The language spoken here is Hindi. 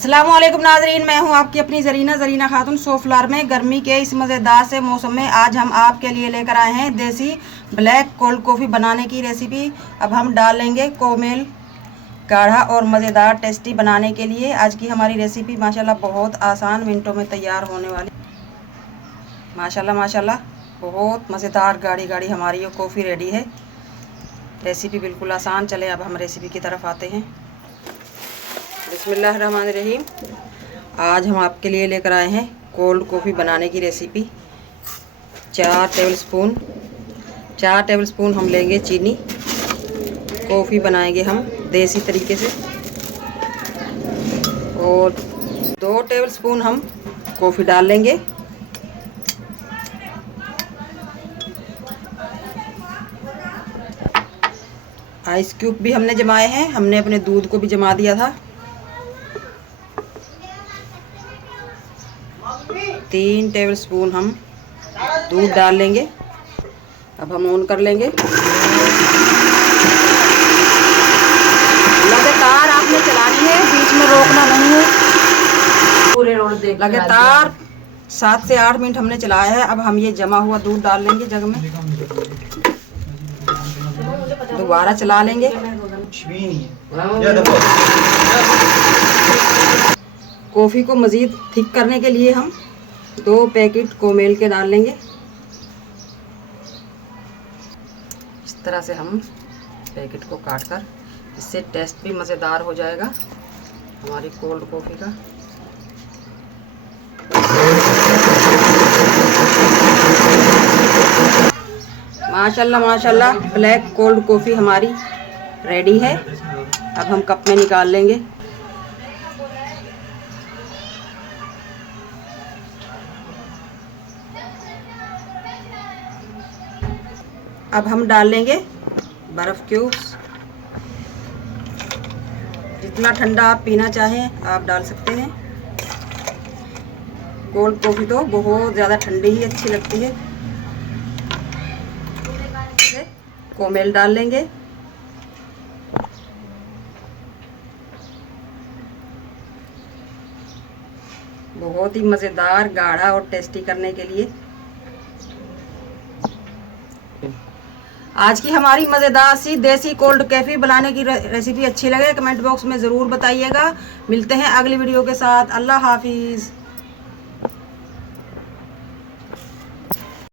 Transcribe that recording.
अस्सलामुअलैकुम नाज़रीन, मैं हूं आपकी अपनी ज़रीना खातून। सोफ्लार में गर्मी के इस मज़ेदार से मौसम में आज हम आपके लिए लेकर आए हैं देसी ब्लैक कोल्ड कॉफ़ी बनाने की रेसिपी। अब हम डालेंगे कोमेल गाढ़ा और मज़ेदार टेस्टी बनाने के लिए आज की हमारी रेसिपी माशाल्लाह बहुत आसान, मिनटों में तैयार होने वाली। माशाल्लाह माशाल्लाह बहुत मज़ेदार गाढ़ी गाढ़ी हमारी ये कॉफ़ी रेडी है। रेसिपी बिल्कुल आसान। चले अब हम रेसिपी की तरफ आते हैं। बिस्मिल्लाहिर्रहमानिर्रहीम। आज हम आपके लिए लेकर आए हैं कोल्ड कॉफ़ी बनाने की रेसिपी। 4 टेबलस्पून हम लेंगे चीनी। कॉफ़ी बनाएंगे हम देसी तरीके से। और 2 टेबलस्पून हम कॉफ़ी डाल लेंगे। आइस क्यूब भी हमने जमाए हैं, हमने अपने दूध को भी जमा दिया था। 3 टेबलस्पून हम दूध डाल लेंगे। अब हम ऑन कर लेंगे। लगातार आपने चलानी है, बीच में रोकना नहीं है। पूरे रोड देख लगातार 7 से 8 मिनट हमने चलाया है। अब हम ये जमा हुआ दूध डाल लेंगे जग में। दोबारा चला लेंगे। कॉफ़ी को मज़ीद थिक करने के लिए हम 2 पैकेट कोमेल के डाल लेंगे। इस तरह से हम पैकेट को काट कर, इससे टेस्ट भी मज़ेदार हो जाएगा हमारी कोल्ड कॉफ़ी का। माशाल्लाह माशाल्लाह ब्लैक कोल्ड कॉफ़ी हमारी रेडी है। अब हम कप में निकाल लेंगे। अब हम डाल लेंगे बर्फ़ क्यूब्स। जितना ठंडा आप पीना चाहें आप डाल सकते हैं। कोल्ड कॉफ़ी तो बहुत ज़्यादा ठंडी ही अच्छी लगती है। कोमेल डाल लेंगे। बहुत ही मज़ेदार, गाढ़ा और टेस्टी करने के लिए आज की हमारी मज़ेदार सी देसी कोल्ड कॉफ़ी बनाने की रेसिपी अच्छी लगे कमेंट बॉक्स में ज़रूर बताइएगा। मिलते हैं अगली वीडियो के साथ। अल्लाह हाफिज़।